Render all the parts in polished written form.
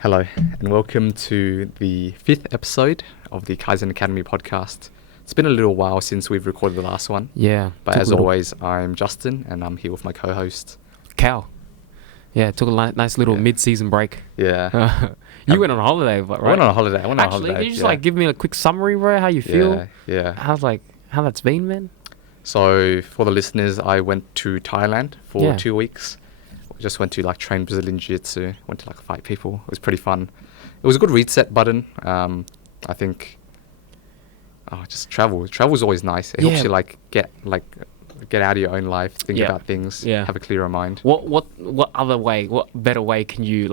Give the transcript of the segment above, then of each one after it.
Hello, and welcome to the 5th episode of the Kaizen Academy podcast. It's been a little while since we've recorded the last one. Yeah. But as always, I'm Justin, and I'm here with my co-host. Cal. Yeah, took a nice little mid-season break. Yeah. You went on holiday, right? I went on a holiday. Actually, can you just give me a quick summary, bro? How you feel? Yeah. How that's been, man? So, for the listeners, I went to Thailand for 2 weeks. Just went to train Brazilian Jiu-Jitsu, went to fight people. It was pretty fun. It was a good reset button. I think just travel. Travel's always nice. It helps you get out of your own life, think about things, have a clearer mind. What better way can you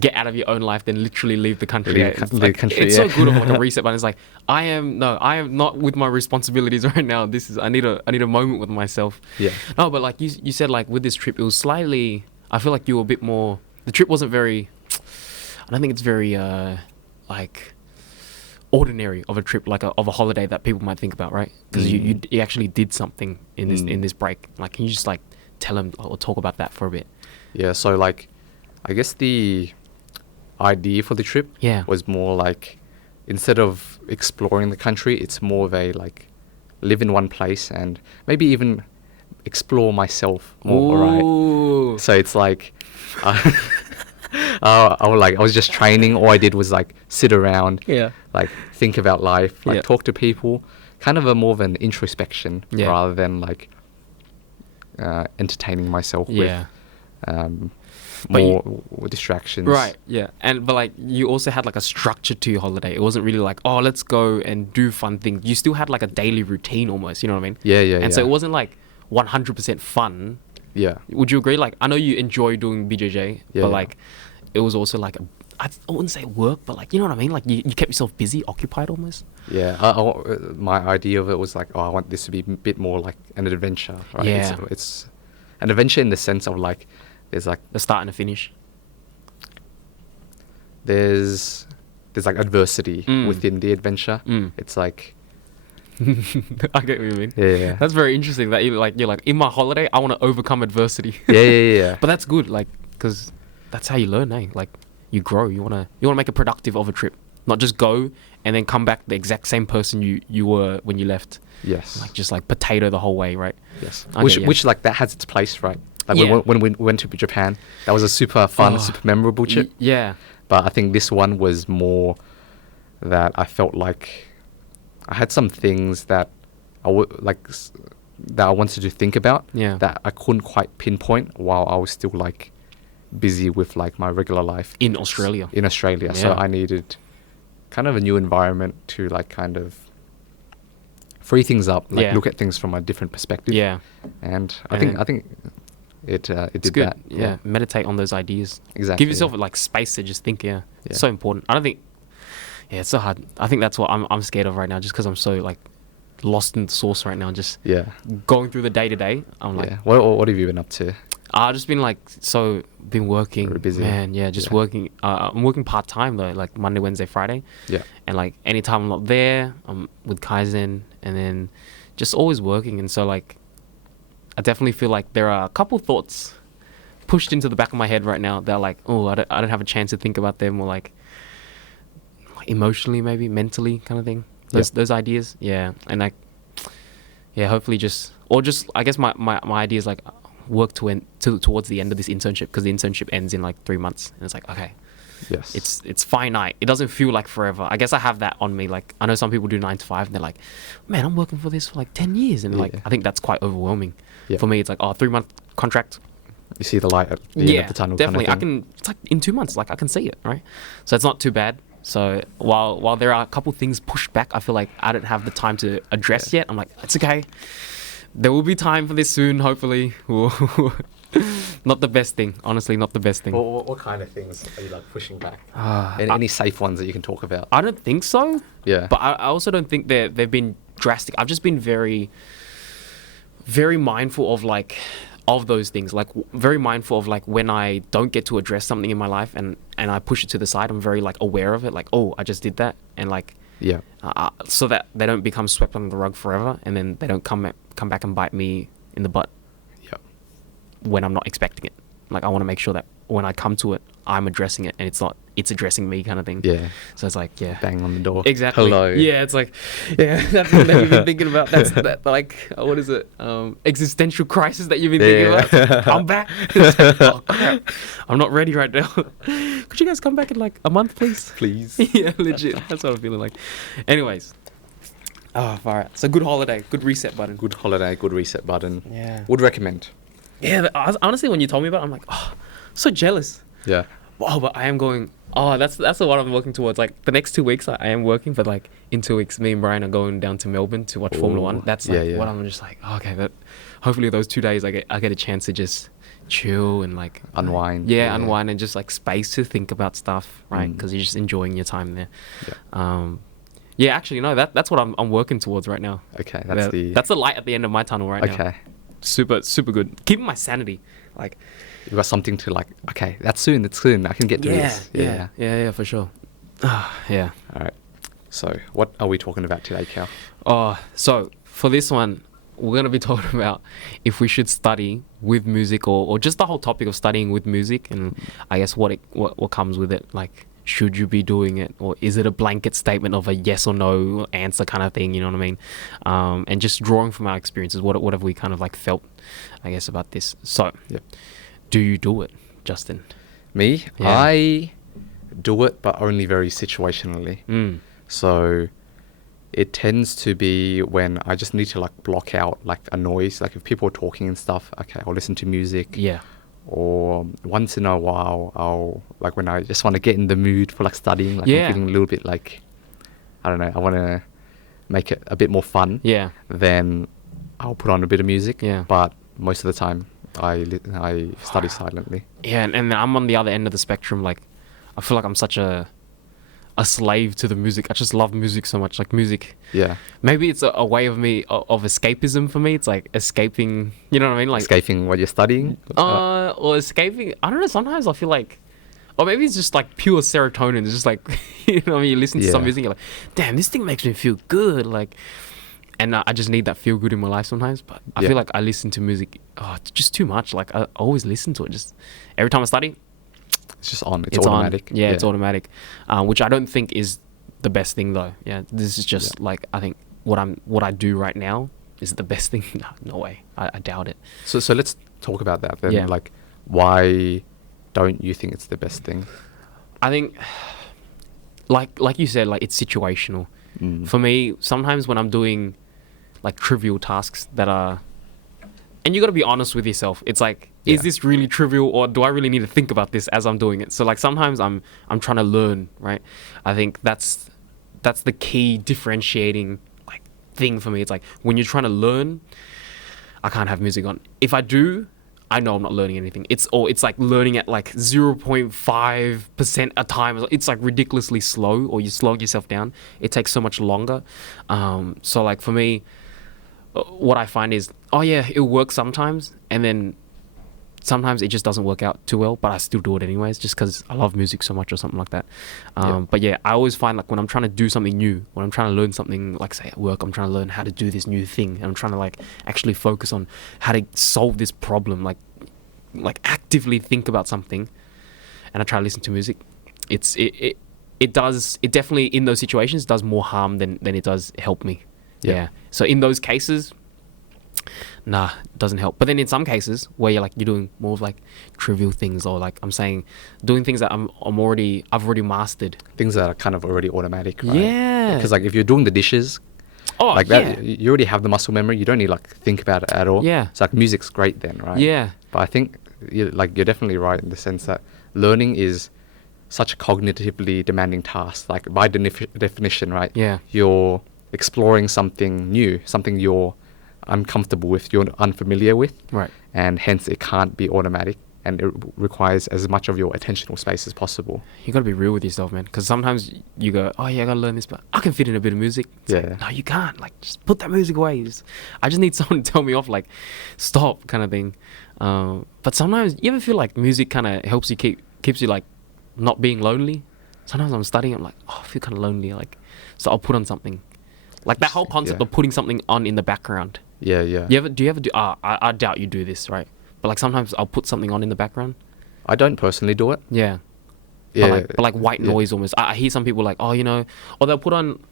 get out of your own life than literally leave the country? It's so good of a reset button. It's I am not with my responsibilities right now. I need a moment with myself. Yeah. No, but you said with this trip, it was slightly. I feel like you were a bit more. The trip wasn't very. I don't think it's very ordinary of a trip, of a holiday that people might think about, right? Because you actually did something in this break. Can you just tell them or talk about that for a bit? Yeah. So I guess the idea for the trip was more instead of exploring the country, it's more of a live in one place and maybe even explore myself more. Ooh. Right? So it's I was just training. All I did was sit around, think about life, talk to people, kind of more of an introspection rather than entertaining myself with more distractions. Right. Yeah. But you also had a structure to your holiday. It wasn't really let's go and do fun things. You still had a daily routine almost. You know what I mean? Yeah. So it wasn't 100% fun. Yeah. Would you agree? I know you enjoy doing BJJ, but it was also I wouldn't say work, but you know what I mean? You kept yourself busy, occupied almost. Yeah. My idea of it was I want this to be a bit more an adventure. Right? Yeah. It's an adventure in the sense of there's the start and the finish. There's adversity within the adventure. It's I get what you mean. Yeah. That's very interesting that you're in my holiday I want to overcome adversity. Yeah. But that's good, because that's how you learn, eh? You grow. You wanna make it productive of a trip, not just go and then come back the exact same person you were when you left. Yes. Just potato the whole way, right? Yes. Okay, which that has its place, right? When we went to Japan, that was a super fun, super memorable trip. Yeah. But I think this one was more that I felt I had some things that that I wanted to think about that I couldn't quite pinpoint while I was still busy with my regular life in Australia. So I needed kind of a new environment to kind of free things up, look at things from a different perspective. Yeah. And I think it did good. that. Yeah. Meditate on those ideas. Exactly. Give yourself space to just think. Yeah. It's so important. I don't think. Yeah, it's so hard. I think that's what I'm scared of right now, just because I'm so lost in the sauce right now. Just going through the day to day. I'm what have you been up to? I've just been been working. Very busy. Man, just working. I'm working part time though, Monday, Wednesday, Friday. Yeah. And anytime I'm not there, I'm with Kaizen, and then just always working. And so I definitely feel there are a couple thoughts pushed into the back of my head right now that I don't have a chance to think about them, or emotionally, maybe mentally, kind of thing. Those ideas. Yeah. And hopefully I guess my idea is work towards the end of this internship, because the internship ends in 3 months, and it's okay, yes, it's finite. It doesn't feel like forever. I guess I have that on me. I know some people do 9 to 5 and they're man, I'm working for this for 10 years, and I think that's quite overwhelming. For me, it's 3-month contract. You see the light at the end of the tunnel. Definitely. Kind of it's in 2 months, I can see it, right? So it's not too bad. So while there are a couple things pushed back, I feel I don't have the time to address yet. I'm it's okay. There will be time for this soon, hopefully. Not the best thing, honestly, not the best thing. What kind of things are you pushing back? Any safe ones that you can talk about? I don't think so. Yeah. But I also don't think they've been drastic. I've just been very, very mindful of those things. Very mindful of when I don't get to address something in my life and I push it to the side. I'm very aware of it. I just did that, and so that they don't become swept under the rug forever, and then they don't come back and bite me in the butt. When I'm not expecting it. I want to make sure that when I come to it, I'm addressing it, and it's not it's addressing me kind of thing. Yeah. So it's like, yeah. Bang on the door. Exactly. Hello. Yeah, it's like, yeah, that thing that you've been thinking about. That's that, like, what is it? Existential crisis that you've been thinking about. I'm back. It's like, oh crap, I'm not ready right now. Could you guys come back in like a month, please? Please. Yeah, legit. That's what I'm feeling like. Anyways. Oh, far out. So good holiday, good reset button. Good holiday, good reset button. Yeah. Would recommend. Yeah, honestly, when you told me about it, I'm like, oh, so jealous. Yeah. Wow, but I am going. Oh, that's the what I'm working towards. Like the next 2 weeks, I am working, but like in 2 weeks, me and Brian are going down to Melbourne to watch Formula One. That's like what I'm just like. Oh, okay, that. Hopefully, those 2 days, I get a chance to just chill and like unwind. Yeah, unwind and just like space to think about stuff, right? Because you're just enjoying your time there. Yeah. Yeah, actually, no, that's what I'm working towards right now. Okay, that's the light at the end of my tunnel right now. Okay. Super good. Keeping my sanity, like. You've got something to like, okay, that's soon, I can get to this. Yeah, for sure. Yeah. All right. So, what are we talking about today, Cal? So for this one, we're going to be talking about if we should study with music or just the whole topic of studying with music and I guess what comes with it. Like, should you be doing it or is it a blanket statement of a yes or no answer kind of thing, you know what I mean? And just drawing from our experiences, what have we kind of like felt, I guess, about this. So, do you do it, Justin? Me? Yeah. I do it, but only very situationally. So it tends to be when I just need to like block out like a noise. Like if people are talking and stuff, okay, I'll listen to music. Yeah. Or once in a while, I'll like when I just want to get in the mood for like studying. Like I'm feeling a little bit like, I don't know, I want to make it a bit more fun. Yeah. Then I'll put on a bit of music. Yeah. But most of the time, I study silently. Yeah, and I'm on the other end of the spectrum. Like, I feel like I'm such a slave to the music. I just love music so much. Like music. Yeah. Maybe it's a way of escapism for me. It's like escaping. You know what I mean? Like escaping what you're studying. Or escaping. I don't know. Sometimes I feel like, or maybe it's just like pure serotonin. It's just like you know, when you listen to some music, you're like, damn, this thing makes me feel good. Like. And I just need that feel good in my life sometimes. But I feel like I listen to music just too much. Like I always listen to it. Just every time I study, it's just on. It's automatic. Yeah, it's automatic. Which I don't think is the best thing though. Yeah, this is just like I think what I do right now is the best thing. No way. I doubt it. So let's talk about that then. Yeah. Like, why don't you think it's the best thing? I think, like you said, like it's situational. For me, sometimes when I'm doing like trivial tasks that are, and you got to be honest with yourself. It's like, is this really trivial or do I really need to think about this as I'm doing it? So like sometimes I'm trying to learn, right? I think that's the key differentiating like thing for me. It's like when you're trying to learn, I can't have music on. If I do, I know I'm not learning anything. It's like learning at like 0.5% a time. It's like ridiculously slow, or you slow yourself down. It takes so much longer. So like for me, what I find is, it'll work sometimes, and then sometimes it just doesn't work out too well, but I still do it anyways, just because I love music so much or something like that. But yeah, I always find like when I'm trying to do something new, when I'm trying to learn something, like say at work, I'm trying to learn how to do this new thing, and I'm trying to like actually focus on how to solve this problem, like actively think about something, and I try to listen to music. It definitely in those situations does more harm than it does help me. Yeah. So in those cases, it doesn't help. But then in some cases where you're doing more of like trivial things, or like I'm saying, doing things that I've already mastered. Things that are kind of already automatic, right? Yeah. Because like if you're doing the dishes, that, you already have the muscle memory. You don't need like think about it at all. Yeah. So like music's great then, right? Yeah. But I think you're definitely right in the sense that learning is such a cognitively demanding task. Like by definition, right? Yeah. You're exploring something new, something you're uncomfortable with, you're unfamiliar with, right? And hence it can't be automatic, and it requires as much of your attentional space as possible. You got to be real with yourself, man, because sometimes you go, I gotta learn this, but I can fit in a bit of music. It's like, no, you can't. Like, just put that music away. I just need someone to tell me off, like, stop, kind of thing. But sometimes you ever feel like music kind of helps you keeps you like not being lonely. Sometimes I'm studying, I'm like, I feel kind of lonely, like, so I'll put on something. Like that whole concept of putting something on in the background. Yeah. Do you ever do? I doubt you do this, right? But like sometimes I'll put something on in the background. I don't personally do it. Yeah. Yeah, but like white noise almost. I hear some people like, oh, you know, or they'll put on.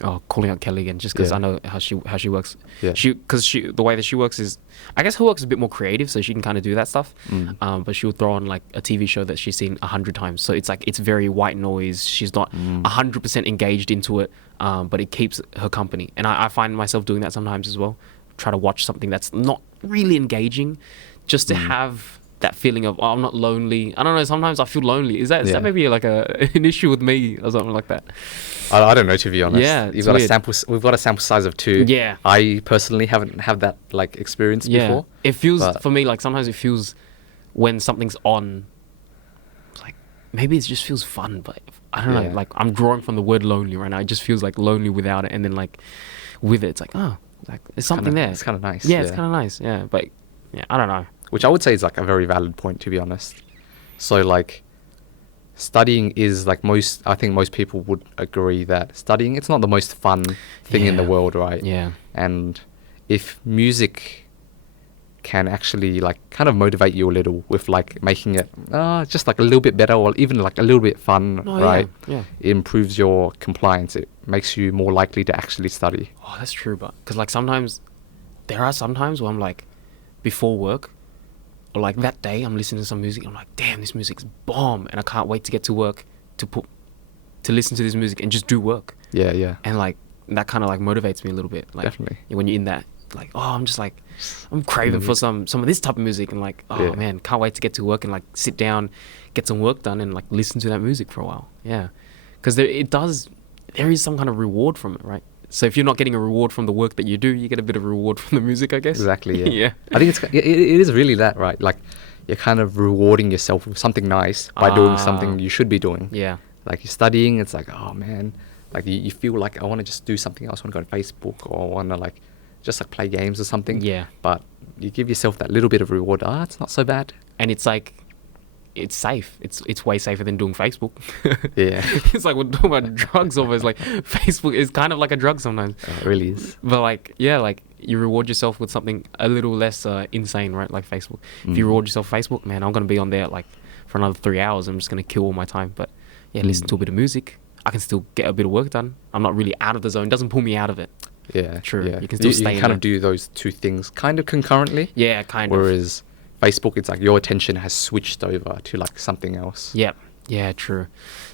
Oh, calling out Kelly again, just because I know how she works. Yeah. Because the way that she works is, I guess her work is a bit more creative, so she can kind of do that stuff. But she'll throw on like a TV show that she's seen 100 times, so it's like it's very white noise. She's not 100% engaged into it, but it keeps her company. And I find myself doing that sometimes as well. Try to watch something that's not really engaging, just to have that feeling of, oh, I'm not lonely. I don't know. Sometimes I feel lonely. Is that maybe like an issue with me or something like that? I don't know, to be honest. Yeah, We've got a sample size of 2. Yeah. I personally haven't had that like experience before. It feels for me like sometimes it feels when something's on, like maybe it just feels fun, but I don't know. Like I'm drawing from the word lonely right now. It just feels like lonely without it, and then like with it, it's like, oh, like there's something there. It's kind of nice. Yeah, it's kind of nice. Yeah, but yeah, I don't know. Which I would say is like a very valid point, to be honest. So like studying is like I think most people would agree that studying, it's not the most fun thing in the world, right? Yeah. And if music can actually like kind of motivate you a little with like making it just like a little bit better, or even like a little bit fun, right? Yeah. It improves your compliance. It makes you more likely to actually study. Oh, that's true, but because like there are some times where I'm like, before work, or like that day, I'm listening to some music. I'm like, damn, this music's bomb, and I can't wait to get to work to listen to this music and just do work. Yeah, yeah. And like that kind of like motivates me a little bit. Like, definitely. When you're in that, like, oh, I'm craving for some of this type of music, and like, oh man, can't wait to get to work and like sit down, get some work done, and like listen to that music for a while. Yeah, because there is some kind of reward from it, right? So if you're not getting a reward from the work that you do, you get a bit of a reward from the music, I guess. Exactly, yeah. Yeah. I think it is really that, right? Like, you're kind of rewarding yourself with something nice by doing something you should be doing. Yeah. Like, you're studying, it's like, oh, man. Like, you feel like, I want to just do something else. I want to go to Facebook, or I want to, like, just, like, play games or something. Yeah. But you give yourself that little bit of reward. It's not so bad. And it's like, it's safe. It's way safer than doing Facebook. Yeah. It's like we're talking about drugs almost. Like Facebook is kind of like a drug sometimes. It really is. But like, yeah, like you reward yourself with something a little less insane, right? Like Facebook. If you reward yourself with Facebook, man, I'm going to be on there like for another 3 hours. I'm just going to kill all my time. But yeah, listen to a bit of music. I can still get a bit of work done. I'm not really out of the zone. It doesn't pull me out of it. Yeah. True. Yeah. You can still stay you in kind it. of do those two things kind of concurrently. Yeah, kind of. Whereas Facebook, it's like your attention has switched over to like something else. Yep. Yeah, true.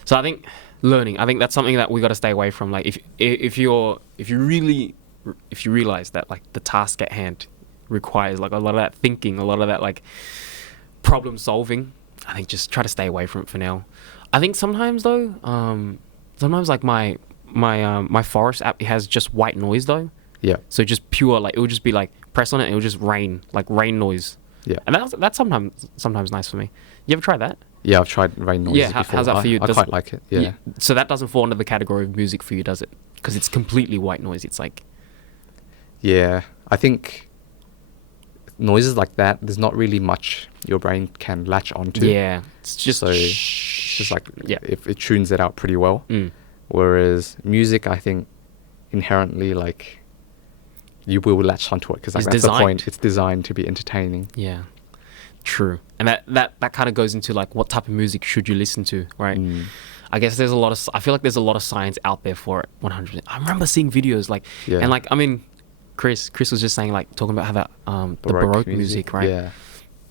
So I think that's something that we got to stay away from. Like if you realize that like the task at hand requires like a lot of that thinking, a lot of that like problem solving, I think just try to stay away from it for now. I think sometimes though, sometimes like my Forest app, it has just white noise though. Yeah. So just pure, like it will just be like press on it and it will just rain noise. Yeah. And that's sometimes nice for me. You ever tried that? Yeah, I've tried rain noises Yeah, before. how's that for you? I quite like it. Yeah. So that doesn't fall under the category of music for you, does it? Because it's completely white noise. It's like... Yeah. I think noises like that, there's not really much your brain can latch onto. Yeah. It's just... So it's just like, if it tunes it out pretty well. Whereas music, I think, inherently, like, you will latch onto it because like, that's the point. It's designed to be entertaining. Yeah. True. And that kind of goes into like what type of music should you listen to, right? I guess I feel like there's a lot of science out there for it. 100%. I remember seeing videos like, and like, I mean, Chris was just saying like talking about how that the Baroque music, right? Yeah.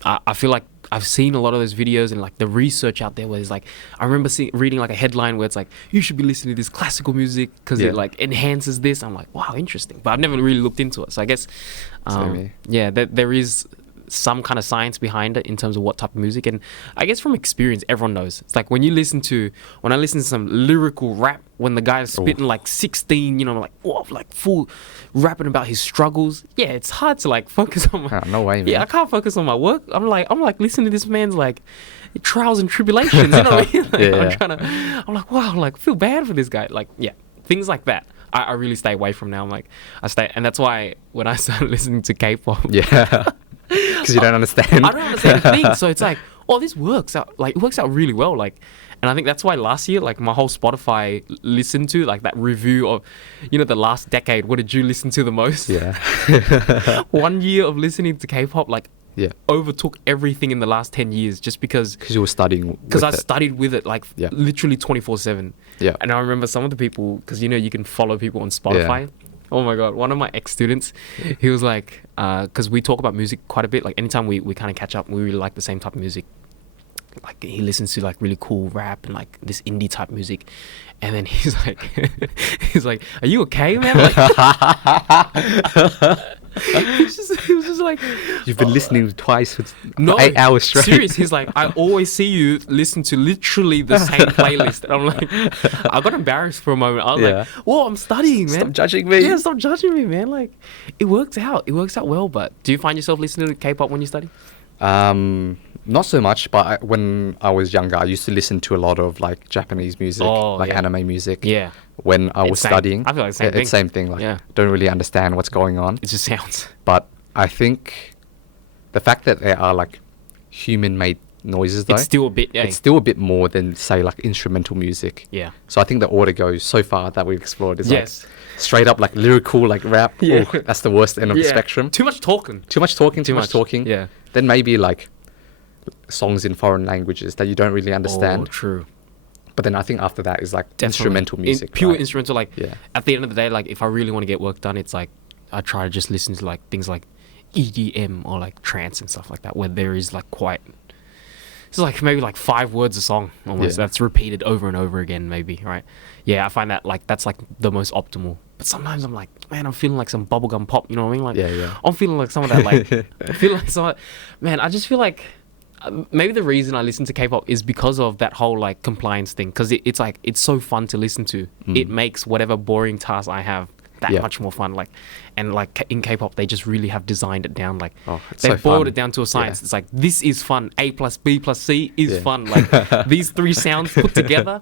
I feel like I've seen a lot of those videos and like the research out there where it's like, I remember reading like a headline where it's like, you should be listening to this classical music because it like enhances this. I'm like, wow, interesting. But I've never really looked into it. So I guess, there is some kind of science behind it in terms of what type of music. And I guess from experience, everyone knows. It's like when I listen to some lyrical rap, when the guy's spitting like 16, you know, like, whoa, like full rapping about his struggles. Yeah, it's hard to like focus on my... no way, man. Yeah, I can't focus on my work. I'm like listening to this man's like trials and tribulations, you know what I mean? Like, I'm like, wow, like feel bad for this guy. Like, yeah, things like that. I really stay away from now. I'm like, and that's why when I started listening to K-pop... Yeah. Because you don't understand. I don't understand the thing. So it's like, oh, this works out. Like, it works out really well. Like, and I think that's why last year, like, my whole Spotify listened to, like, that review of, you know, the last decade. What did you listen to the most? Yeah. 1 year of listening to K-pop, like, Yeah. overtook everything in the last 10 years just because Because you were studying. because I with it. studied with it like Yeah. literally 24/7. Yeah. And I remember some of the people, because you can follow people on Spotify. Oh my god, one of my ex-students, he was like, because we talk about music quite a bit. Like anytime we kind of catch up, we really like the same type of music. Like he listens to like really cool rap and like this indie type music, and then he's like, "Are you okay, man?" Like, he was just like, You've been listening twice for no, 8 hours straight. serious. He's like, I always see you listen to literally the same playlist. And I'm like, I got embarrassed for a moment. I was like, whoa, I'm studying, man. Stop judging me. Yeah, stop judging me, man. Like, it works out. It works out well. But do you find yourself listening to K-pop when you study? Not so much, but when I was younger, I used to listen to a lot of like Japanese music, like anime music. Yeah. When I was studying, I feel like the same thing. It's same thing. Like, don't really understand what's going on. It just sounds. But I think the fact that there are like human-made noises, though, it's still a bit. Yeah. It's still a bit more than say like instrumental music. Yeah. So I think the order goes so far that we've explored is like straight up like lyrical, like rap. Yeah. Ooh, that's the worst end of the spectrum. Too much talking. Too much talking. Yeah. Then maybe like songs in foreign languages that you don't really understand. Oh, true. But then I think after that is like Definitely. instrumental music. Pure right? instrumental. Like, at the end of the day, like if I really want to get work done, it's like I try to just listen to like things like EDM or like trance and stuff like that, where there is like quite. It's like maybe like 5 words a song almost. That's repeated over and over again, maybe, right? Yeah, I find that like that's like the most optimal. But sometimes I'm like, man, I'm feeling like some bubblegum pop. You know what I mean? Like, I'm feeling like some of that. Like, I feel like some. Man, I just feel like. Maybe the reason I listen to K-pop is because of that whole like compliance thing, because it's like it's so fun to listen to. It makes whatever boring task I have that much more fun. Like, and like in K-pop they just really have designed it down. Like they boiled it down to a science. It's like this is fun. A plus B plus C is fun. Like these 3 sounds put together,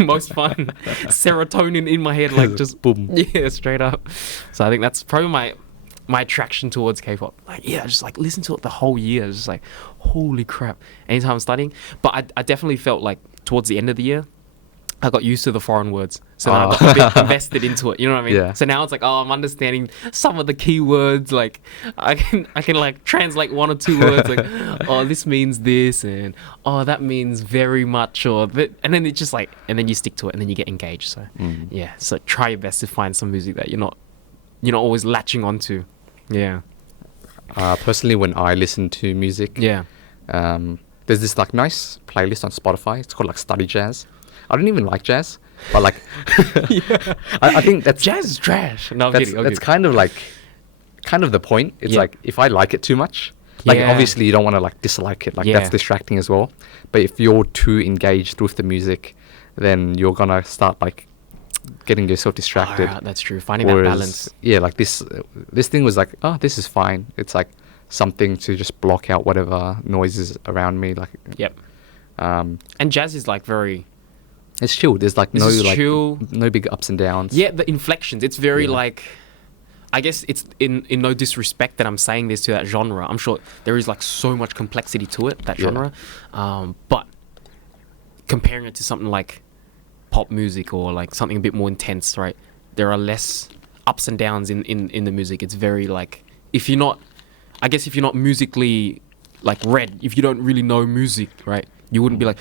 most fun. Serotonin in my head, like just boom. Yeah, straight up. So I think that's probably my attraction towards K-pop. Like, just like listen to it the whole year. It's just like, holy crap. Anytime I'm studying. But I definitely felt like towards the end of the year, I got used to the foreign words. So then I got a bit invested into it. You know what I mean? Yeah. So now it's like, I'm understanding some of the key words. Like I can like translate 1 or 2 words. Like, this means this, and that means very much, or that. And then it's just like, and then you stick to it, and then you get engaged. So so try your best to find some music that you're not always latching onto. Yeah. Personally, when I listen to music, there's this like nice playlist on Spotify. It's called like Study Jazz. I don't even like jazz, but like, I think that's jazz is trash. No, I'm kidding. That's kind of the point. It's like if I like it too much, like obviously you don't want to like dislike it. Like that's distracting as well. But if you're too engaged with the music, then you're gonna start like getting yourself distracted. That's true. Finding that balance. Yeah, like this thing was like, this is fine. It's like something to just block out whatever noises around me. Like, and jazz is like very. It's chill. There's like chill. No big ups and downs. Yeah, the inflections. It's very like. I guess it's in no disrespect that I'm saying this to that genre. I'm sure there is like so much complexity to it, that genre. But comparing it to something like pop music or like something a bit more intense, right? There are less ups and downs in the music. It's very like if you're not musically like read, if you don't really know music, right? You wouldn't be like,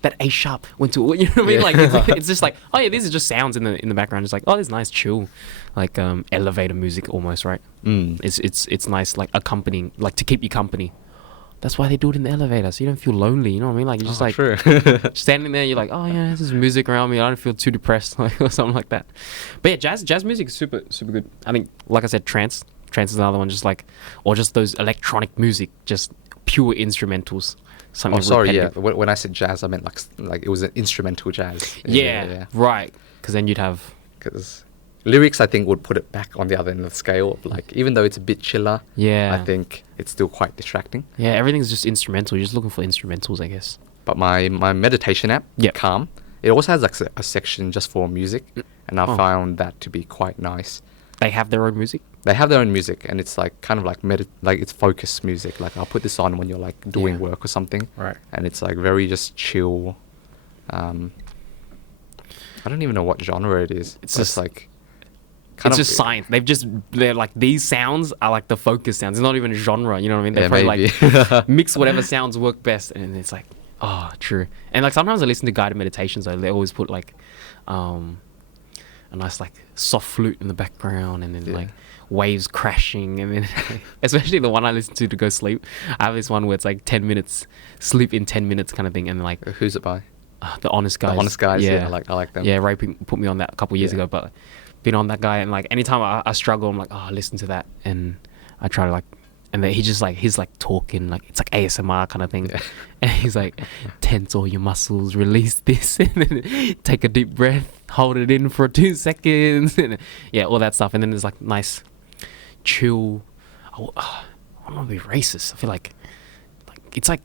that A sharp went to, you know what I mean? Like it's just like, these are just sounds in the background. It's like, this is nice chill, like elevator music almost, right? It's nice, like accompanying, like to keep you company. That's why they do it in the elevator, so you don't feel lonely. You know what I mean? Like you're just like true. standing there. You're like, this is music around me. I don't feel too depressed, like, or something like that. But yeah, jazz music is super super good. I think, like I said, trance is another one. Just like, or just those electronic music, just pure instrumentals. Something repetitive. When I said jazz, I meant like it was an instrumental jazz. Yeah. Right. Because then you'd have. Because lyrics, I think, would put it back on the other end of the scale. Like, even though it's a bit chiller, I think it's still quite distracting. Yeah, everything's just instrumental. You're just looking for instrumentals, I guess. But my meditation app, Calm, it also has like a section just for music, and I found that to be quite nice. They have their own music? They have their own music, and it's like kind of like like it's focused music. Like I'll put this on when you're like doing work or something, right? And it's like very just chill. I don't even know what genre it is. It's just like kind it's of just science. They're like, these sounds are like the focus sounds. It's not even a genre, you know what I mean? They Yeah, probably maybe. like mix whatever sounds work best, and it's like, oh, true. And like sometimes I listen to guided meditations, though. They always put like a nice like soft flute in the background, and then Yeah. like waves crashing, and then especially the one I listen to go sleep. I have this one where it's like 10 minutes, sleep in 10 minutes kind of thing, and like Who's it by? the Honest Guys. The Honest Guys. Yeah, I like them. Yeah, Ray put me on that a couple years Yeah. ago, but been on that guy, and like anytime I struggle, I'm like, oh, listen to that, and I try to like, and then he's like talking, like it's like ASMR kind of thing, Yeah. and he's like, tense all your muscles, release this, and then take a deep breath, hold it in for 2 seconds, and yeah, all that stuff, and then there's like nice, chill. I don't want to be racist. I feel like it's like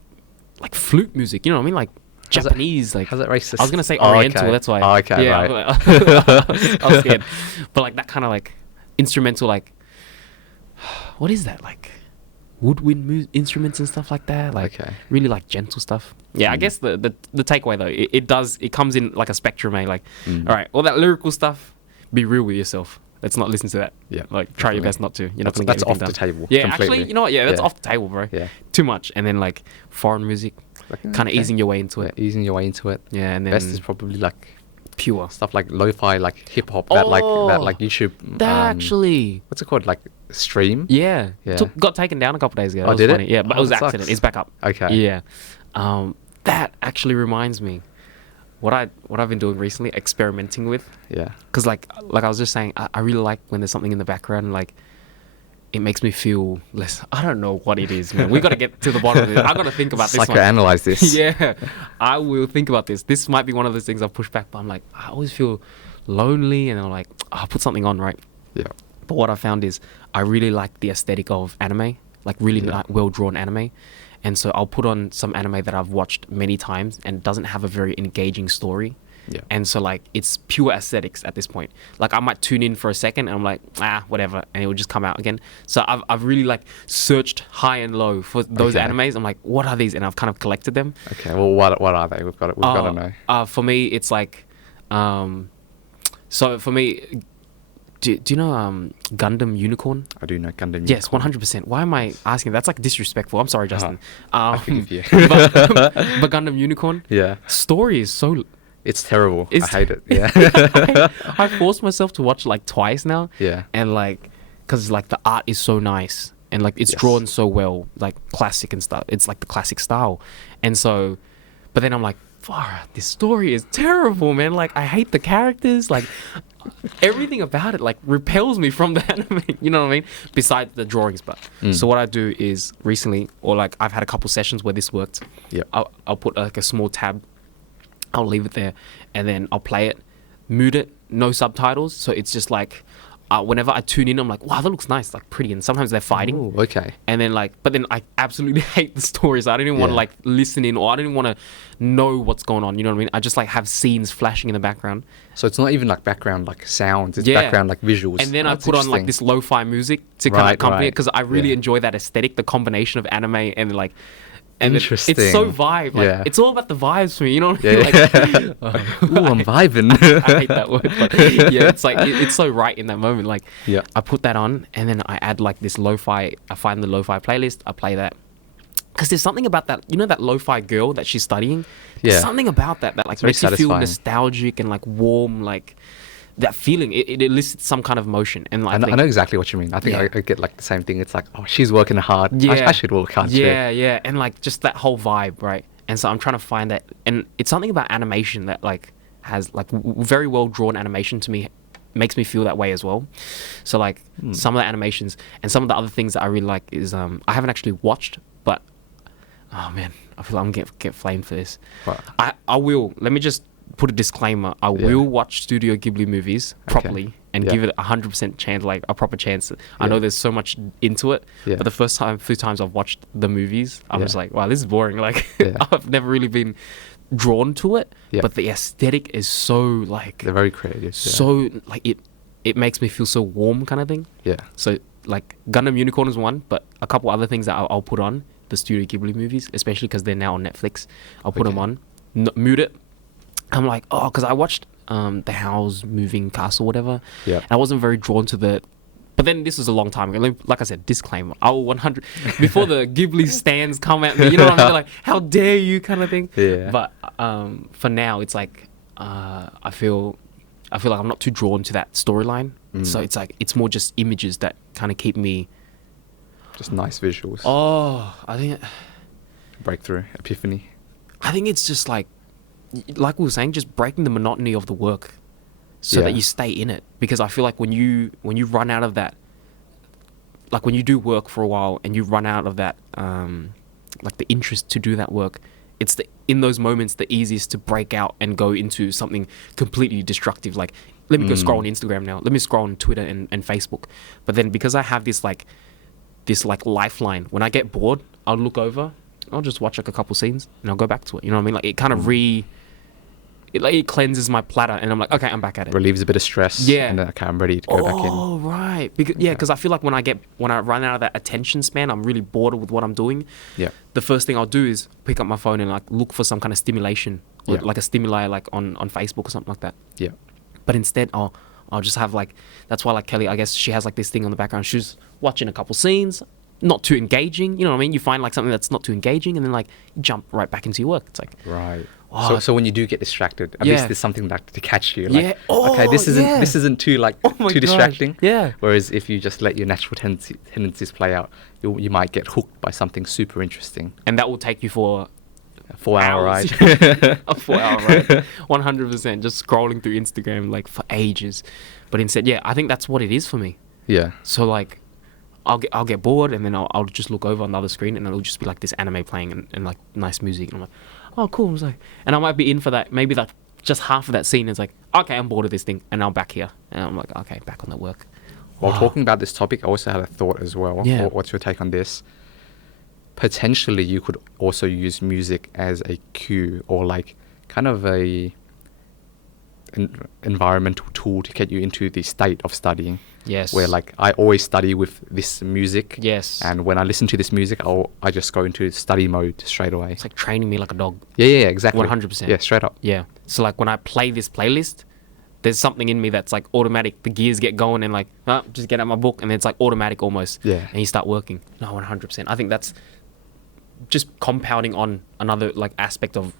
flute music, you know what I mean, like. Japanese, like How's that racist? I was gonna say Oh, Oriental. okay. That's why. Oh, okay, yeah, right. I was scared, but like that kind of like instrumental, like what is that, like woodwind instruments and stuff like that, like Okay. really like gentle stuff. Yeah, I guess the takeaway though, it comes in like a spectrum, eh? Like, all right, all that lyrical stuff, be real with yourself. Let's not listen to that. Yeah, like try your definitely. best not to. You're not That's, gonna that's get off anything the done. table. Yeah, completely. actually, you know what? Yeah, that's Yeah. off the table, bro. Yeah. Too much, and then like foreign music, Like, kind of okay. easing your way into Yeah, it. easing your way into it. Yeah, and then Best is probably like pure. stuff like lo-fi, like hip hop, that like YouTube. That actually. What's it called? Like stream. Yeah. Yeah. Got taken down a couple days ago. Oh, That was did it? funny. Yeah, but Oh, it was that accident. sucks. It's back up. Okay. Yeah. That actually reminds me what I've been doing recently, experimenting with. Yeah. Because like I was just saying, I really like when there's something in the background, like it makes me feel less. I don't know what it is, man. We got to get to the bottom of it. I got to think about this one. Psychoanalyze this. Yeah, I will think about this. This might be one of those things I've pushed back, but I'm like, I always feel lonely, and I'm like, I'll put something on, right? Yeah. But what I found is I really like the aesthetic of anime, like really Yeah. well drawn anime. And so I'll put on some anime that I've watched many times and doesn't have a very engaging story. Yeah. And so like it's pure aesthetics at this point. Like I might tune in for a second and I'm like, whatever, and it will just come out again. So I've really like searched high and low for those Okay. animes. I'm like, what are these? And I've kind of collected them. Okay. Well, what are they? We've got to know. For me, it's like, so for me, do you know Gundam Unicorn? I do know Gundam. Yes, 100%. Why am I asking? That's like disrespectful. I'm sorry, Justin. I forgive you. but Gundam Unicorn, Yeah. story is so. It's terrible. It's I hate it. Yeah. I forced myself to watch like twice now. Yeah. And like, because like the art is so nice and like it's Yes. drawn so well, like classic and stuff. It's like the classic style. And so, but then I'm like, this story is terrible, man. Like I hate the characters. Like everything about it like repels me from the anime. You know what I mean? Besides the drawings, but so what I do is recently, or like I've had a couple sessions where this worked. Yeah. I'll put like a small tab. I'll leave it there, and then I'll play it, mute it, no subtitles. So it's just like whenever I tune in, I'm like, wow, that looks nice, like pretty. And sometimes they're fighting. Ooh, okay. And then like, but then I absolutely hate the stories. I don't even want to Yeah. like listen in, or I don't even want to know what's going on. You know what I mean? I just like have scenes flashing in the background. So it's not even like background like sounds. It's Yeah. background like visuals. And then That's I put on like interesting. this lo-fi music to kind of Right, accompany it, right. because I really Yeah. enjoy that aesthetic, the combination of anime and like. And it's so Interesting. vibe. Like, Yeah. it's all about the vibes for me. You know what I Yeah, mean? yeah. Like, Ooh, I'm vibing. I hate that word, but yeah, it's like it's so right in that moment. Like, Yeah. I put that on, and then I add like this lo-fi. I find the lo-fi playlist. I play that because there's something about that. You know that lo-fi girl that she's studying. There's Yeah. something about that like very makes you feel satisfying. nostalgic and like warm, like that feeling. It elicits some kind of emotion, and I know exactly what you mean. I think Yeah. I get like the same thing. It's like, oh, she's working hard. Yeah. I should work hard too. Yeah, and like just that whole vibe, right? And so I'm trying to find that, and it's something about animation that like has like very well drawn animation to me makes me feel that way as well. So like some of the animations and some of the other things that I really like is I haven't actually watched, but oh man, I feel like I'm gonna get flamed for this. Right. I will. Let me just put a disclaimer. I will watch Studio Ghibli movies properly and Yeah. give it 100% chance, like a proper chance. I Yeah. know there's so much into it, Yeah. but the few times I've watched the movies, I'm Yeah. just like, wow, this is boring. Like Yeah. I've never really been drawn to it, Yeah. but the aesthetic is so like They're very creative. Yeah. so like it makes me feel so warm kind of thing. Yeah. So like Gundam Unicorn is one, but a couple other things that I'll put on the Studio Ghibli movies, especially because they're now on Netflix. I'll put them Okay. on, mute it, I'm like, oh, because I watched the Howl's Moving Castle, whatever. Yeah. And I wasn't very drawn to the. But then this was a long time ago. Like I said, disclaimer. I will 100 before the Ghibli stands come at me. You know what I mean? Like, how dare you, kind of thing. Yeah. But for now, it's like I feel like I'm not too drawn to that storyline. So it's like it's more just images that kind of keep me. Just nice visuals. Oh, I think. Breakthrough, epiphany. I think it's just like we were saying, just breaking the monotony of the work, so that you stay in it. Because I feel like when you run out of that, like when you do work for a while and you run out of that, like the interest to do that work, it's in those moments the easiest to break out and go into something completely destructive. Like, let me go scroll on Instagram now. Let me scroll on Twitter and Facebook. But then because I have this lifeline, when I get bored, I'll look over. I'll just watch like a couple scenes and I'll go back to it. You know what I mean? Like it kind of it cleanses my platter, and I'm like, okay, I'm back at it. Relieves a bit of stress. Yeah. And then, okay, I'm ready to go back in. Oh, right. Because I feel like when I run out of that attention span, I'm really bored with what I'm doing. Yeah. The first thing I'll do is pick up my phone and like look for some kind of stimulation, or like a stimuli, like on Facebook or something like that. Yeah. But instead, I'll just have like, that's why like Kelly, I guess she has like this thing on the background. She's watching a couple scenes, not too engaging. You know what I mean? You find like something that's not too engaging, and then like you jump right back into your work. It's like, right. Oh, So when you do get distracted, at least there's something like to catch you. Like, yeah. Oh, okay, this isn't too like too distracting. Yeah. Whereas if you just let your natural tendencies play out, you might get hooked by something super interesting. And that will take you for A 4-hour ride. A 4-hour ride. 100%. Just scrolling through Instagram like for ages. But instead, I think that's what it is for me. Yeah. So like, I'll get bored, and then I'll just look over on the other screen, and it'll just be like this anime playing and like nice music, and I'm like, oh cool. I was like, and I might be in for that. Maybe like just half of that scene is like, okay, I'm bored of this thing, and I'm back here, and I'm like, okay, back on the work. While talking about this topic, I also had a thought as well. Yeah. What's your take on this? Potentially, you could also use music as a cue, or like kind of an environmental tool to get you into the state of studying. Yes. Where like I always study with this music. Yes. And when I listen to this music, I just go into study mode straight away. It's like training me like a dog. Yeah, exactly. 100%. Yeah, straight up. Yeah. So like when I play this playlist, there's something in me that's like automatic. The gears get going, and like, just get out my book, and it's like automatic almost. Yeah. And you start working. No, 100%. I think that's just compounding on another like aspect of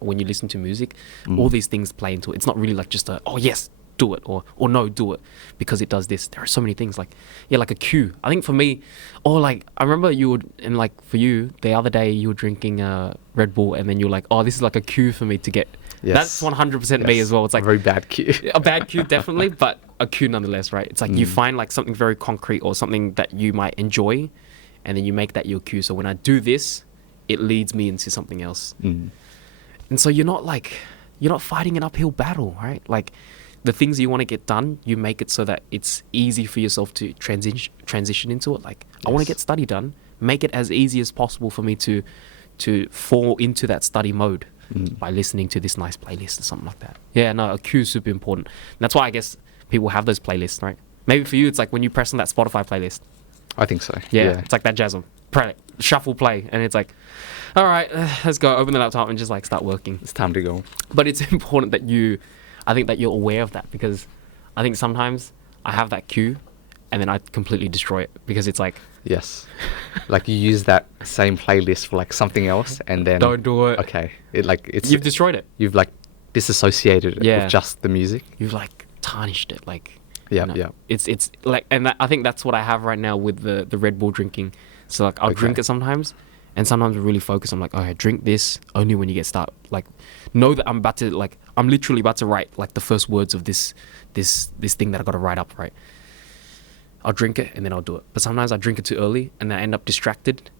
when you listen to music. All these things play into it. It's not really like just yes, do it, or no, do it because it does this. There are so many things like a cue. I think for me, or like I remember you would, and like for you the other day you were drinking Red Bull, and then you're like, oh, this is like a cue for me to get. Yes. That's 100% me as well. It's like a very bad cue. A bad cue, definitely, but a cue nonetheless, right? It's like you find like something very concrete or something that you might enjoy, and then you make that your cue. So when I do this, it leads me into something else. And so you're not fighting an uphill battle, right? Like the things you want to get done, you make it so that it's easy for yourself to transition into it. Like I want to get study done, make it as easy as possible for me to fall into that study mode by listening to this nice playlist or something like that. Yeah, no, a cue is super important. And that's why I guess people have those playlists, right? Maybe for you, it's like when you press on that Spotify playlist. I think so. Yeah. It's like that Jasmine. Shuffle play, and it's like, all right, let's go open the laptop and just like start working. It's time to go. But it's important that I think that you're aware of that, because I think sometimes I have that cue and then I completely destroy it because it's like, yes, like you use that same playlist for like something else, and then don't do it. Okay, you've destroyed it. You've like disassociated it with just the music. You've like tarnished it. Like yeah. It's like, and I think that's what I have right now with the Red Bull drinking. So like I'll drink it sometimes, and sometimes I'm really focused. I'm like, okay, drink this only when you get started. Like, know that I'm literally about to write like the first words of this thing that I got to write up, right? I'll drink it and then I'll do it. But sometimes I drink it too early and then I end up distracted.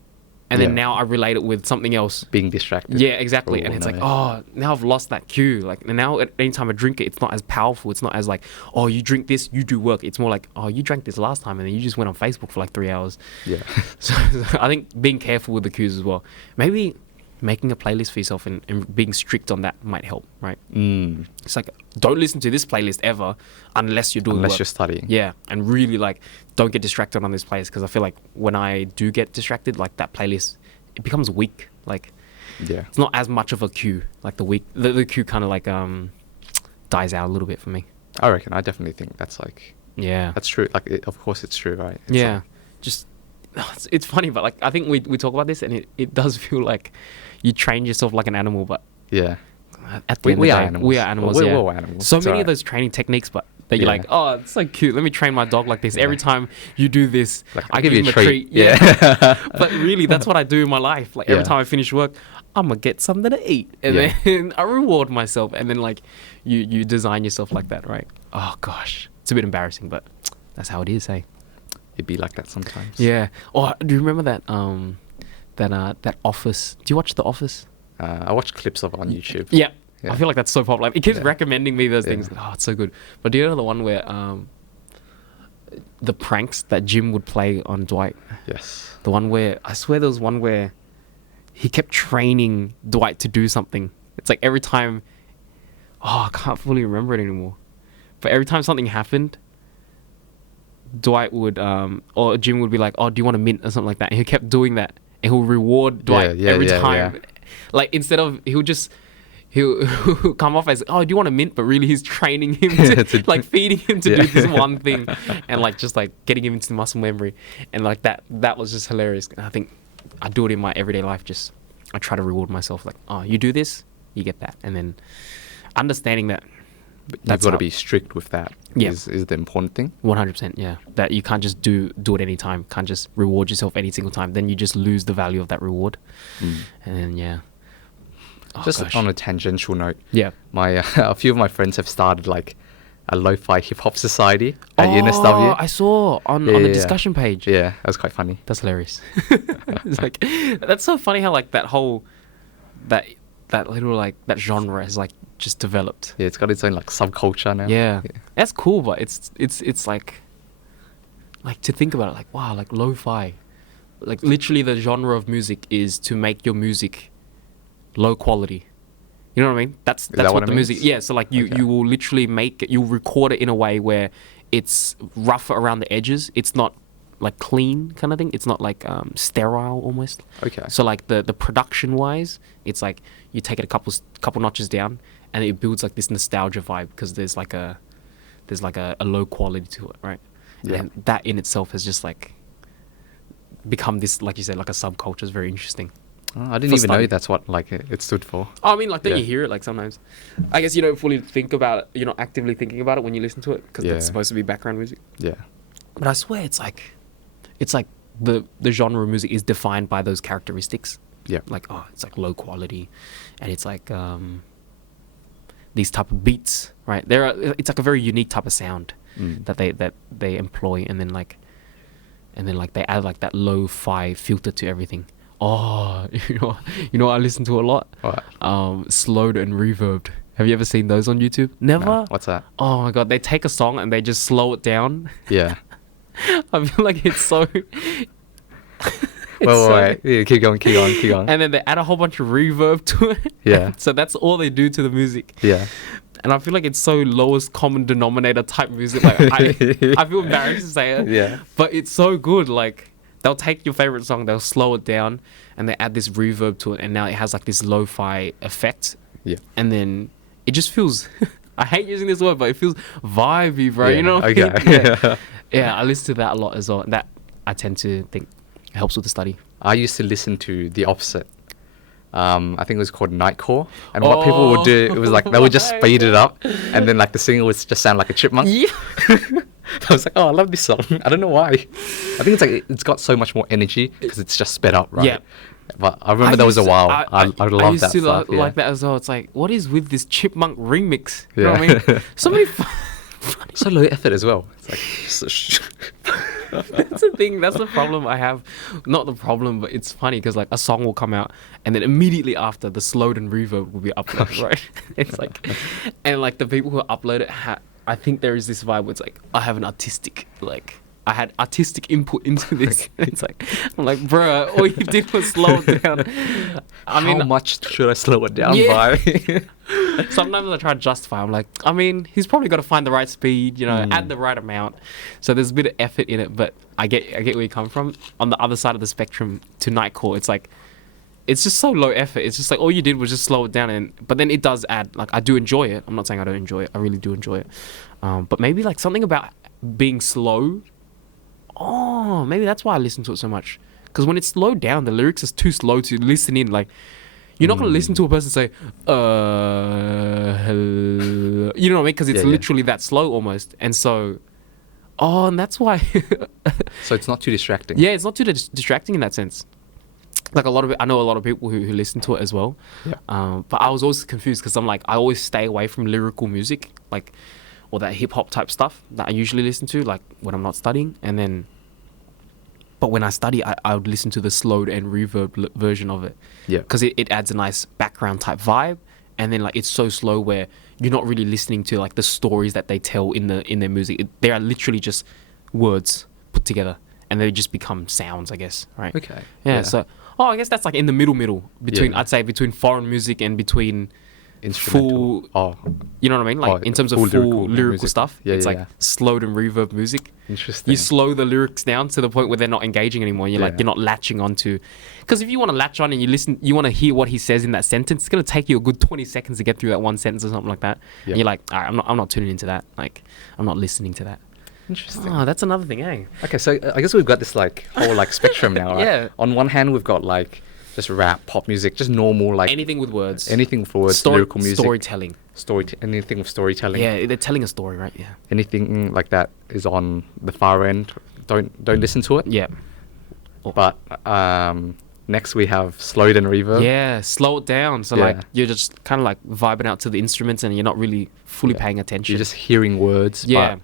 And then now I relate it with something else. Being distracted. Yeah, exactly. And it's now I've lost that cue. Like, and now anytime I drink it, it's not as powerful. It's not as like, oh, you drink this, you do work. It's more like, oh, you drank this last time and then you just went on Facebook for like 3 hours. Yeah. So I think being careful with the cues as well. Maybe making a playlist for yourself and being strict on that might help, right? It's like, don't listen to this playlist ever unless you're doing work. Unless you're studying. Yeah, and really like, don't get distracted on this playlist, because I feel like when I do get distracted, like that playlist, it becomes weak. Like, Yeah. It's not as much of a cue. Like the cue kind of like dies out a little bit for me. I reckon. I definitely think that's like Yeah. that's true. Like, of course, it's true, right? It's Yeah. like, Just it's funny, but like I think we talk about this, and it does feel like you train yourself like an animal, but yeah. at the end of the We day, are animals. we are animals. We're yeah. all animals. So It's many alright. of those training techniques, but that you're Yeah. like, oh, it's so cute. Let me train my dog like this. Yeah. Every time you do this, Like, I I'll give give you him a a treat. treat. Yeah. Yeah. But really, that's what I do in my life. Like every Yeah. time I finish work, I'm gonna get something to eat, and Yeah. then I reward myself, and then like you design yourself like that, right? Oh gosh, it's a bit embarrassing, but that's how it is, hey. It'd be like that sometimes. Yeah. Oh, do you remember that Office? Do you watch The Office? I watch clips of it on YouTube. Yeah. Yeah. I feel like that's so popular. It keeps Yeah. recommending me those Yeah. things. Oh, it's so good. But do you know the one where the pranks that Jim would play on Dwight? Yes. The one where I swear there was one where he kept training Dwight to do something. It's like every time. Oh, I can't fully remember it anymore. But every time something happened, Dwight would or Jim would be like, "Oh, do you want a mint or something like that?" And he kept doing that, and he'll reward Dwight every time. Like instead of he'll come off as, "Oh, do you want a mint?" But really, he's training him to like feeding him to do this one thing, and like just like getting him into the muscle memory, and like that was just hilarious. And I think I do it in my everyday life. Just I try to reward myself, like, "Oh, you do this, you get that," and then understanding that. You've got to be strict with that. Yeah. Is the important thing. 100%, yeah. That you can't just do it any time. Can't just reward yourself any single time. Then you just lose the value of that reward. And then yeah. Oh, Just gosh. on a tangential note, Yeah. my a few of my friends have started like a lo-fi hip hop society at UNSW. I saw on the discussion page. Yeah, that was quite funny. That's hilarious. It's like that's so funny how like that whole that little like that genre is like just developed. Yeah, it's got its own like subculture now. Yeah. That's cool, but it's like to think about it, like wow, like lo-fi. Like literally the genre of music is to make your music low quality. You know what I mean? That's that what what the it music. means? Yeah, so like you will literally make it, you'll record it in a way where it's rougher around the edges. It's not like clean kind of thing. It's not like sterile almost. Okay. So like the production wise, it's like you take it a couple notches down, and it builds like this nostalgia vibe because there's like a low quality to it, right? Yeah. And that in itself has just like become this, like you said, like a subculture. Is very interesting. Oh, I didn't For even know study. that's what like it stood for. I mean, like, don't Yeah. you hear it like sometimes? I guess you don't fully think about it. You're not actively thinking about it when you listen to it because Yeah. it's supposed to be background music. Yeah. But I swear, it's like the genre of music is defined by those characteristics. Yeah. Like, oh, it's like low quality, and it's like these type of beats, right? It's like a very unique type of sound that they employ, and then like they add like that lo-fi filter to everything. Oh, you know what I listen to a lot? What? Slowed and reverbed. Have you ever seen those on YouTube? Never? No. What's that? Oh my god, they take a song and they just slow it down. Yeah. I feel like it's so Wait. Yeah, keep going. and then they add a whole bunch of reverb to it. Yeah. So that's all they do to the music. Yeah. And I feel like it's so lowest common denominator type music. Like I feel embarrassed to say it. Yeah. But it's so good. Like they'll take your favorite song, they'll slow it down, and they add this reverb to it, and now it has like this lo-fi effect. Yeah. And then it just feels. I hate using this word, but it feels vibey, bro. Yeah, You know what I mean? okay. Yeah, I listen to that a lot as well. That I tend to think helps with the study. I used to listen to the opposite. I think it was called Nightcore, and what people would do, it was like they would just speed it up, and then like the singer would just sound like a chipmunk. Yeah. I was like, oh, I love this song. I don't know why. I think it's like it's got so much more energy because it's just sped up, right? Yeah. But I remember there was a while I loved I used that to stuff. Yeah. like that as well. It's like, what is with this chipmunk remix? You know what I mean? So many. So low effort as well. It's like That's the thing. That's the problem I have. Not the problem, but it's funny because like a song will come out, and then immediately after the slowed and reverb will be uploaded, right? It's like, and like the people who upload it, I think there is this vibe where it's like I have an artistic I had artistic input into this. It's like I'm like, bruh, all you did was slow it down. I mean, how much should I slow it down Yeah. by? sometimes I try to justify. I'm like, I mean, he's probably got to find the right speed, add the right amount. So there's a bit of effort in it, but I get where you come from. On the other side of the spectrum to Nightcore, it's like it's just so low effort. It's just like all you did was just slow it down, but then it does add. Like I do enjoy it. I'm not saying I don't enjoy it. I really do enjoy it. But maybe like something about being slow. Oh, maybe that's why I listen to it so much. Because when it's slowed down, the lyrics is too slow to listen in. Like you're not gonna listen to a person say, hello. You know what I mean? Because it's literally that slow almost, and so. Oh, and that's why. So it's not too distracting. Yeah, it's not too distracting in that sense. Like I know a lot of people who listen to it as well. Yeah. But I was always confused because I'm like, I always stay away from lyrical music, like, or that hip hop type stuff that I usually listen to, like when I'm not studying. But when I study, I would listen to the slowed and reverb version of it. Yeah. Because it adds a nice background type vibe. And then like it's so slow where you're not really listening to like the stories that they tell in their music. They are literally just words put together, and they just become sounds, I guess. Right? Okay. Yeah. So, I guess that's like in the middle between. Yeah. I'd say between foreign music and between Instrumental. full. You know what I mean? Like in terms of full lyrical stuff, it's like slowed and reverb music. Interesting. You slow the lyrics down to the point where they're not engaging anymore. You're like you're not latching onto. Because if you want to latch on and you listen, you want to hear what he says in that sentence. It's gonna take you a good 20 seconds to get through that one sentence or something like that. And you're like, all right, I'm not tuning into that. Like, I'm not listening to that. Interesting. Oh, that's another thing, eh? Okay, so I guess we've got this like whole like spectrum now, right? Yeah. On one hand, we've got like just rap, pop music, just normal like Anything with words. anything for words, lyrical music, Storytelling. anything with storytelling. Yeah, they're telling a story, right? Yeah. Anything like that is on the far end. Don't listen to it. Yeah. But next we have slowed and reverb. Yeah, slow it down. So like you're just kind of like vibing out to the instruments, and you're not really fully paying attention. You're just hearing words. Yeah.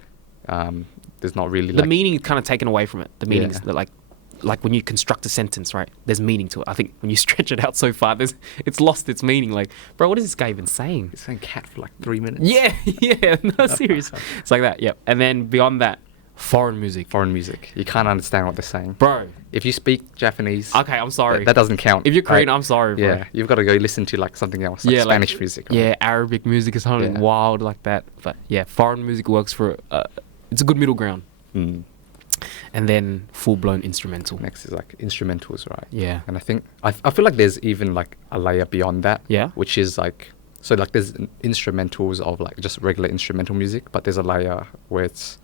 But there's not really the like meaning is kind of taken away from it. The meaning is that like when you construct a sentence, right? There's meaning to it. I think when you stretch it out so far, it's lost its meaning. Like, bro, what is this guy even saying? He's saying cat for like 3 minutes. Yeah, no, serious. It's like that. Yep. And then beyond that, foreign music. Foreign music. You can't understand what they're saying. Bro. If you speak Japanese, okay, I'm sorry. That doesn't count. If you're Korean, right? I'm sorry, bro. Yeah, you've got to go listen to like something else, like Spanish music. Right? Yeah, Arabic music is something wild like that. But yeah, foreign music works for. It's a good middle ground. Mm. And then full-blown instrumental. Next is like instrumentals, right? Yeah. And I think I feel like there's even like a layer beyond that. Yeah. Which is like so like there's instrumentals of like just regular instrumental music, but there's a layer where it's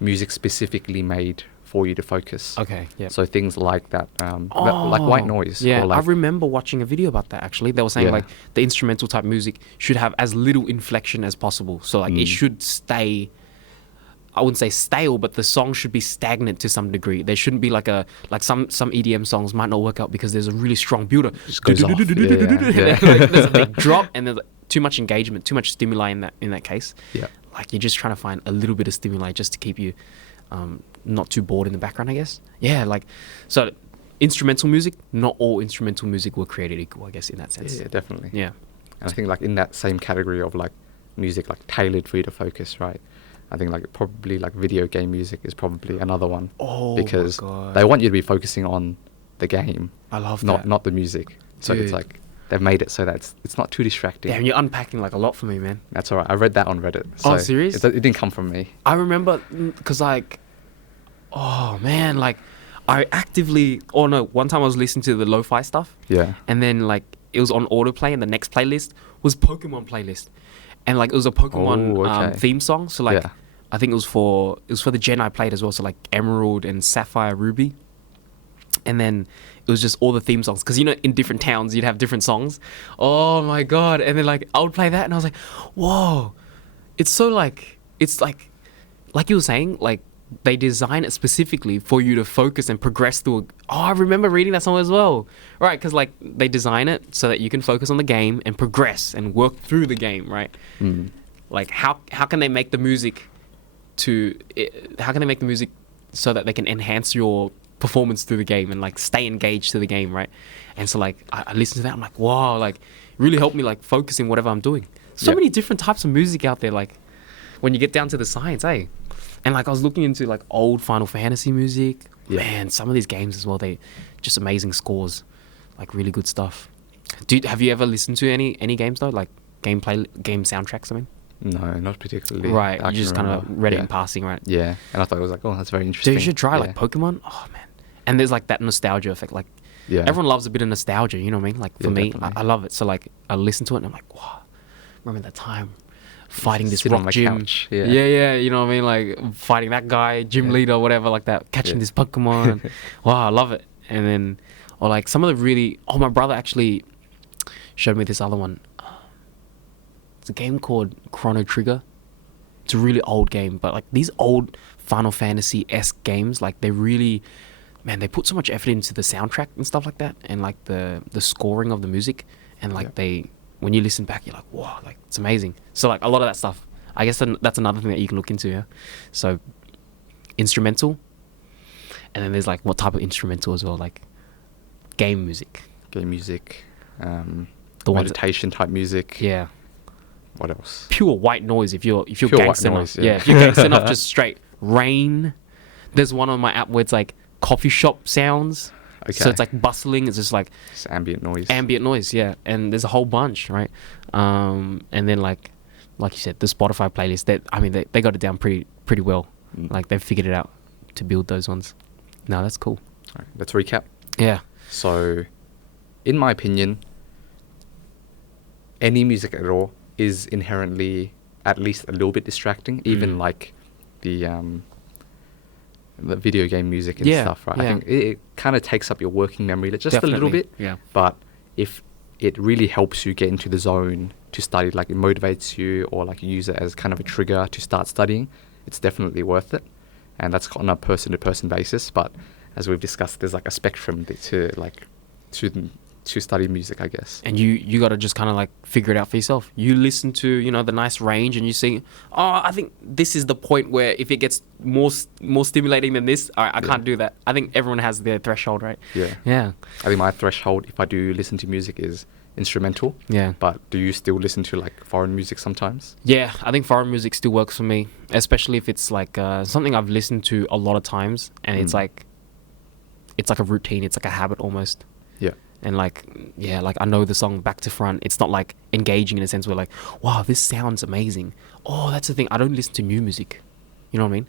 music specifically made for you to focus. Okay. Yeah. So things like that, like white noise. Yeah. Or like, I remember watching a video about that actually. They were saying like the instrumental type music should have as little inflection as possible. So like it should stay. I wouldn't say stale, but the song should be stagnant to some degree. There shouldn't be like some EDM songs might not work out because there's a really strong builder. Just goes off. There's a big drop and there's too much engagement, too much stimuli in that case. Yeah. Like you're just trying to find a little bit of stimuli just to keep you not too bored in the background, I guess. Yeah, like so instrumental music, not all instrumental music were created equal, I guess, in that sense. Yeah, definitely. Yeah. And I think like in that same category of like music like tailored for you to focus, right? I think like probably like video game music is probably another one. Oh, because my God. they want you to be focusing on the game. I love that. Not the music. So Dude. it's like they've made it so that it's not too distracting. Damn, you're unpacking like a lot for me, man. That's all right. I read that on Reddit. Oh, So serious? It didn't come from me. I remember because like, oh man, like I actively. Oh no, one time I was listening to the lo-fi stuff. Yeah. And then like it was on autoplay, and the next playlist was Pokemon playlist, and like it was a Pokemon theme song. So like, I think it was for the gen I played as well. So like Emerald and Sapphire Ruby, and then it was just all the theme songs because you know in different towns you'd have different songs. Oh my God! And then like I would play that, and I was like, whoa, it's so like you were saying like. They design it specifically for you to focus and progress through. I remember reading that somewhere as well. Right, because like they design it so that you can focus on the game and progress and work through the game, right? Mm. Like how can they make the music so that they can enhance your performance through the game and like stay engaged to the game, right? And so like I listen to that, I'm like, wow, like really helped me like focus in whatever I'm doing. So many different types of music out there, like when you get down to the science, eh? And like I was looking into like old Final Fantasy music. Yeah. Man, some of these games as well, they just amazing scores, like really good stuff. Have you ever listened to any games though, like game soundtracks? I mean, no, not particularly. Right, you just kind of read it in passing, right? Yeah, and I thought it was like, oh, that's very interesting. So you should try like Pokemon. Oh man, and there's like that nostalgia effect. Like Yeah. Everyone loves a bit of nostalgia, you know what I mean? Like for Yeah, me, definitely. I love it. So like I listen to it and I'm like, wow, remember that time fighting this Sitting on rock my gym. couch, yeah. Yeah, you know what I mean? Like fighting that guy, gym Yeah. leader, whatever, like that, catching Yeah. this Pokemon. Wow, I love it. And then, or like some of the really, my brother actually showed me this other one. It's a game called Chrono Trigger. It's a really old game, but like these old Final Fantasy-esque games, like they really, man, they put so much effort into the soundtrack and stuff like that, and like the scoring of the music, and like when you listen back, you're like, wow, like it's amazing. So like a lot of that stuff, I guess that's another thing that you can look into, yeah. So instrumental, and then there's like what type of instrumental as well, like game music, Game music, the ones meditation type music. yeah. What else? Pure white noise if you're Pure white gangster noise, enough. yeah. If you're gangster enough, just straight rain. There's one on my app where it's like coffee shop sounds. Okay. So it's like bustling. It's just like It's ambient noise. ambient noise, yeah. And there's a whole bunch, right? And then like you said, the Spotify playlist. They got it down pretty well. Like they've figured it out to build those ones. No, that's cool. All right, let's recap. Yeah. So, in my opinion, any music at all is inherently at least a little bit distracting. Even like the video game music and stuff, right? Yeah. I think it kind of takes up your working memory just a little bit. Yeah. But if it really helps you get into the zone to study, like it motivates you, or like you use it as kind of a trigger to start studying, it's definitely worth it. And that's on a person-to-person basis. But as we've discussed, there's like a spectrum to study music, I guess. And you got to just kind of like figure it out for yourself. You listen to, you know, the nice range and you see, oh, I think this is the point where if it gets more stimulating than this, all right, I can't do that. I think everyone has their threshold, right? Yeah. Yeah. I think my threshold, if I do listen to music, is instrumental. Yeah. But do you still listen to like foreign music sometimes? Yeah, I think foreign music still works for me, especially if it's like something I've listened to a lot of times and it's like a routine, it's like a habit almost. Yeah. And like, yeah, like I know the song back to front. It's not like engaging in a sense where like, wow, this sounds amazing. Oh, that's the thing. I don't listen to new music. You know what I mean?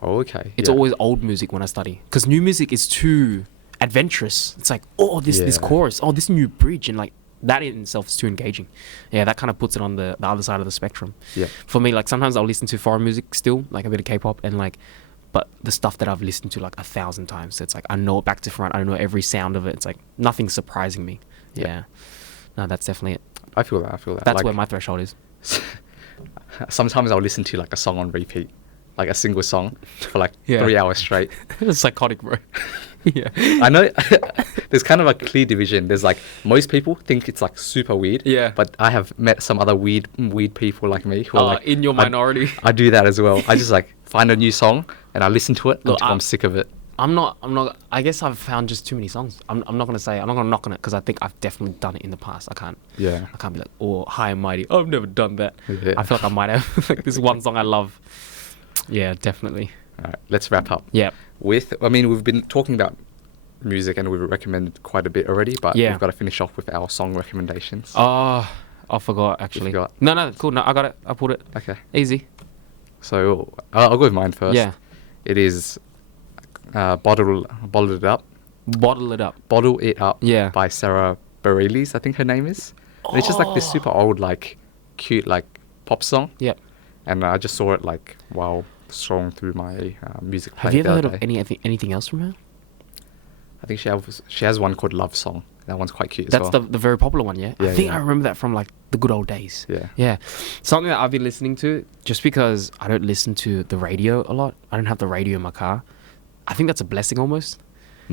Oh, okay. It's always old music when I study. Because new music is too adventurous. It's like, oh, this chorus. Oh, this new bridge. And like, that in itself is too engaging. Yeah, that kind of puts it on the other side of the spectrum. Yeah. For me, like sometimes I'll listen to foreign music still, like a bit of K-pop and like, but the stuff that I've listened to like 1,000 times, so it's like I know it back to front. I know every sound of it. It's like nothing's surprising me. Yeah. No, that's definitely it. I feel that. That's like, where my threshold is. Sometimes I'll listen to like a song on repeat, like a single song for like Yeah. 3 hours straight. It's psychotic, bro. Yeah. I know there's kind of a clear division. There's like most people think it's like super weird. Yeah. But I have met some other weird people like me who are like in your minority. I do that as well. I just like find a new song and I listen to it Look, until I'm sick of it. I'm not. I guess I've found just too many songs. I'm not gonna knock on it because I think I've definitely done it in the past. I can't be like, oh, high and mighty. I've never done that. Yeah. I feel like I might have. Like this one song I love. Yeah, definitely. All right, let's wrap up. Yeah. We've been talking about music and we've recommended quite a bit already, but Yeah. we've got to finish off with our song recommendations. Oh, I forgot actually. forgot? No, cool. No, I got it. I pulled it. Okay. Easy. So I'll go with mine first. Yeah. It is Bottle It Up. Bottle It Up. Bottle It Up Yeah. by Sarah Bareilles, I think her name is. And it's just like this super old, like, cute, like, pop song. Yep. And I just saw it, like, while scrolling through my music player. Have you the ever heard other of day. anything else from her? I think she has one called Love Song. That one's quite cute as That's well. the very popular one, yeah? Yeah, I think yeah. I remember that from like the good old days. Yeah. Yeah. Something that I've been listening to, just because I don't listen to the radio a lot. I don't have the radio in my car. I think that's a blessing almost.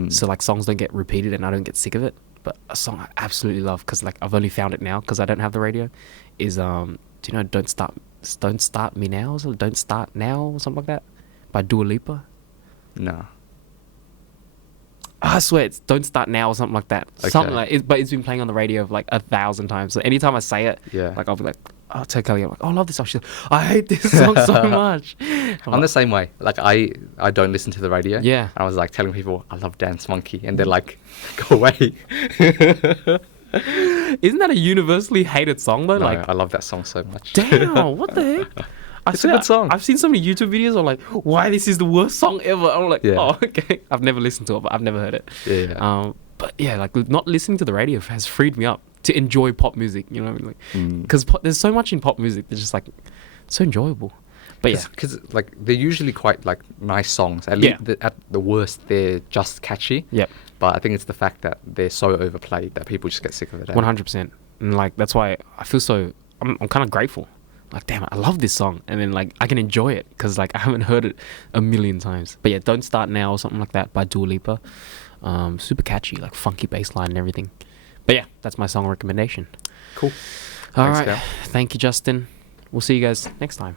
So like songs don't get repeated and I don't get sick of it. But a song I absolutely love, because like I've only found it now because I don't have the radio, is do you know Don't Start Me Now, or Don't Start Now or something like that, by Dua Lipa? No. I swear it's Don't Start Now or something like that. Okay. Something like it, but it's been playing on the radio like 1,000 times. So anytime I say it, Yeah. like I'll be like, I'll tell Kelly, I'm like, oh, I love this song. She's like, I hate this song so much. I'm the same way. Like, I don't listen to the radio. Yeah. I was like telling people I love Dance Monkey, and they're like, go away. Isn't that a universally hated song though? No, Like, I love that song so much. damn, what the heck? It's a good song. I've seen so many YouTube videos on like, why this is the worst song ever. I'm like, Yeah. oh, okay. I've never listened to it, but I've never heard it. Yeah. But yeah, like not listening to the radio has freed me up to enjoy pop music. You know what I mean? Like, because there's so much in pop music that's just like so enjoyable. But yeah, because like they're usually quite like nice songs. At Yeah. least at the worst, they're just catchy. Yep. But I think it's the fact that they're so overplayed that people just get sick of it. 100%. And like that's why I feel so. I'm kind of grateful. Like, damn it, I love this song, and then like I can enjoy it because like I haven't heard it a million times. But yeah, Don't Start Now or something like that by Dua Lipa. Super catchy, like funky bass line and everything. But yeah, that's my song recommendation. Cool. All Thanks, right, Cal. thank you, Justin. We'll see you guys next time.